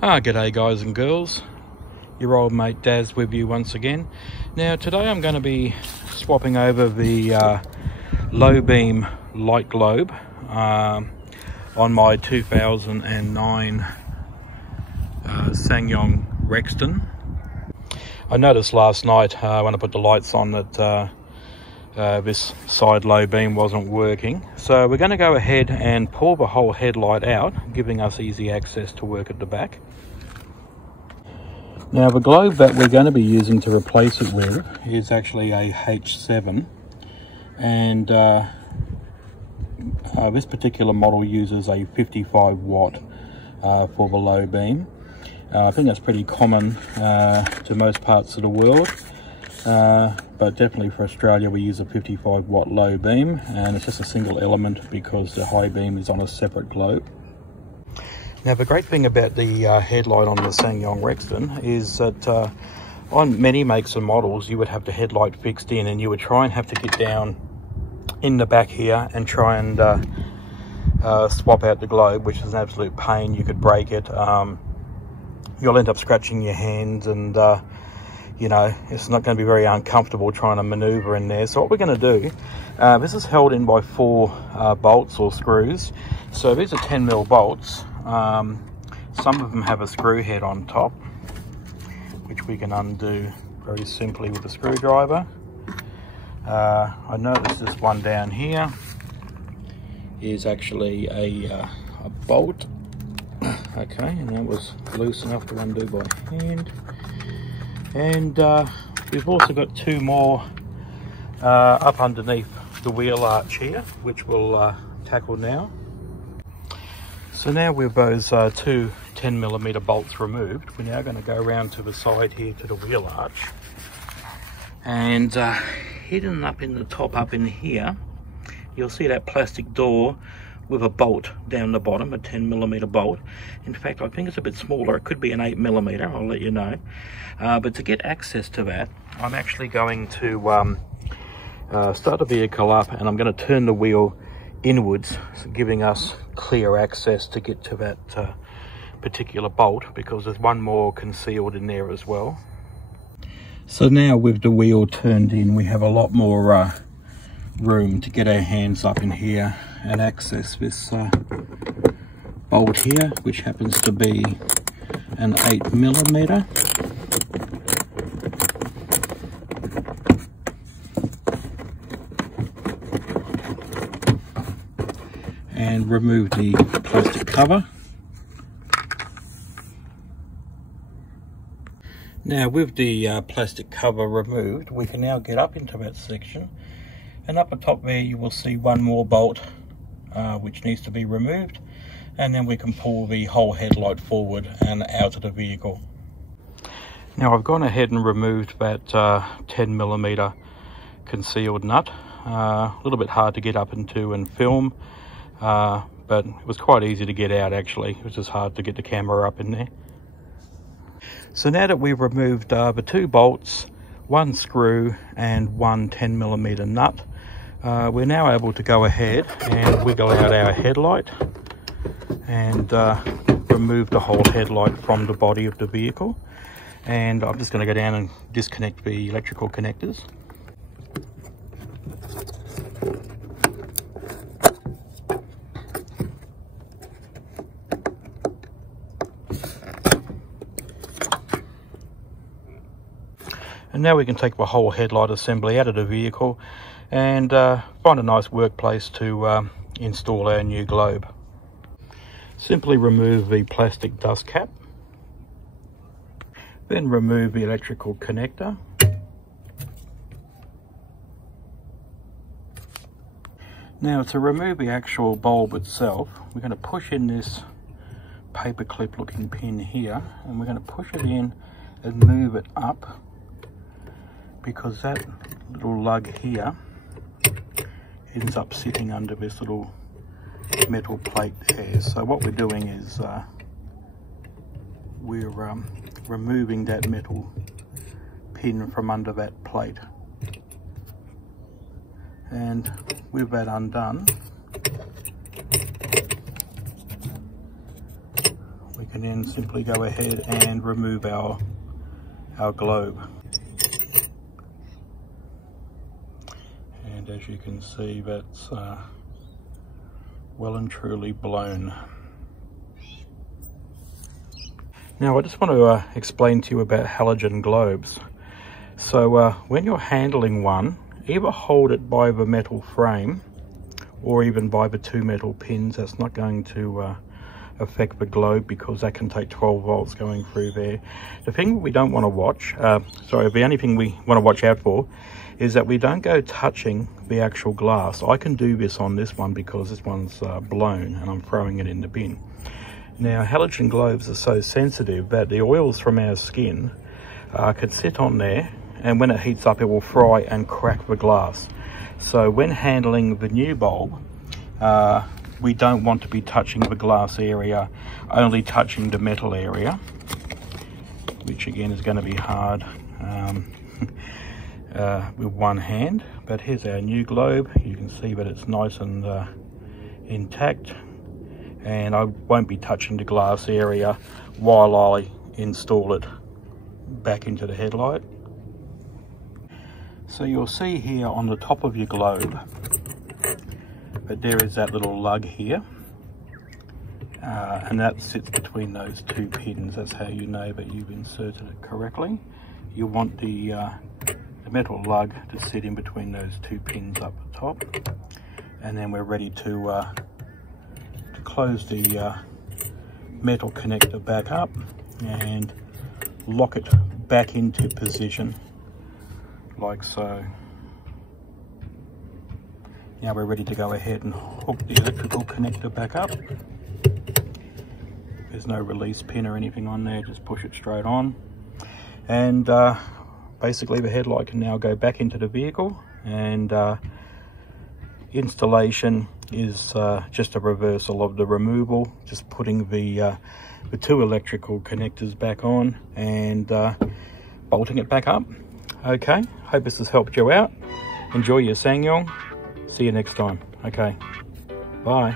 G'day guys and girls, your old mate Daz with you once again. Now today I'm going to be swapping over the low beam light globe on my 2009 SsangYong Rexton. I noticed last night when I put the lights on that this side low beam wasn't working, so we're going to go ahead and pull the whole headlight out, giving us easy access to work at the back. Now the globe that we're going to be using to replace it with is actually a H7, and this particular model uses a 55 watt for the low beam. I think that's pretty common to most parts of the world, but definitely for Australia we use a 55 watt low beam, and it's just a single element because the high beam is on a separate globe. Now the great thing about the headlight on the SsangYong Rexton is that on many makes and models you would have the headlight fixed in, and you would try and have to get down in the back here and try and swap out the globe, which is an absolute pain. You could break it, you'll end up scratching your hands, and you know, it's not going to be very uncomfortable trying to maneuver in there. So what we're going to do, this is held in by 4 bolts or screws. So these are 10mm bolts. Some of them have a screw head on top, which we can undo very simply with a screwdriver. I noticed this one down here is actually a bolt. Okay, and that was loose enough to undo by hand. And we've also got 2 more up underneath the wheel arch here, which we'll tackle now. So now with those 2 10mm bolts removed, we're now going to go around to the side here to the wheel arch, and hidden up in the top up in here you'll see that plastic door with a bolt down the bottom, a 10mm bolt. In fact, I think it's a bit smaller, it could be an 8mm, I'll let you know. But to get access to that, I'm actually going to start the vehicle up, and I'm going to turn the wheel inwards, so giving us clear access to get to that particular bolt, because there's one more concealed in there as well. So now with the wheel turned in, we have a lot more room to get our hands up in here and access this bolt here, which happens to be an 8mm. And remove the plastic cover. Now with the plastic cover removed, we can now get up into that section, and up the top there you will see one more bolt which needs to be removed, and then we can pull the whole headlight forward and out of the vehicle. Now I've gone ahead and removed that 10mm concealed nut. A little bit hard to get up into and film, but it was quite easy to get out actually. It was just hard to get the camera up in there. So now that we've removed the 2 bolts, 1 screw and 1 10mm nut, we're now able to go ahead and wiggle out our headlight and remove the whole headlight from the body of the vehicle. And I'm just going to go down and disconnect the electrical connectors. And now we can take the whole headlight assembly out of the vehicle and find a nice workplace to install our new globe. Simply remove the plastic dust cap, then remove the electrical connector. Now to remove the actual bulb itself, we're going to push in this paperclip looking pin here, and we're going to push it in and move it up, because that little lug here ends up sitting under this little metal plate there. So what we're doing is we're removing that metal pin from under that plate, and with that undone can then simply go ahead and remove our globe. And as you can see, that's well and truly blown. Now I just want to explain to you about halogen globes. So when you're handling one, either hold it by the metal frame or even by the 2 metal pins. That's not going to affect the globe because that can take 12 volts going through there. The thing we don't want to watch, the only thing we want to watch out for is that we don't go touching the actual glass. I can do this on this one because this one's blown and I'm throwing it in the bin. Now halogen globes are so sensitive that the oils from our skin can sit on there, and when it heats up it will fry and crack the glass. So when handling the new bulb, we don't want to be touching the glass area, only touching the metal area, which again is going to be hard with one hand. But here's our new globe. You can see that it's nice and intact, and I won't be touching the glass area while I install it back into the headlight. So you'll see here on the top of your globe that there is that little lug here, and that sits between those 2 pins. That's how you know that you've inserted it correctly. You want the metal lug to sit in between those 2 pins up the top, and then we're ready to close the metal connector back up and lock it back into position like so. Now we're ready to go ahead and hook the electrical connector back up. There's no release pin or anything on there, just push it straight on. And basically the headlight can now go back into the vehicle, and installation is just a reversal of the removal, just putting the 2 electrical connectors back on and bolting it back up. Okay, hope this has helped you out. Enjoy your SsangYong. See you next time. Okay, bye.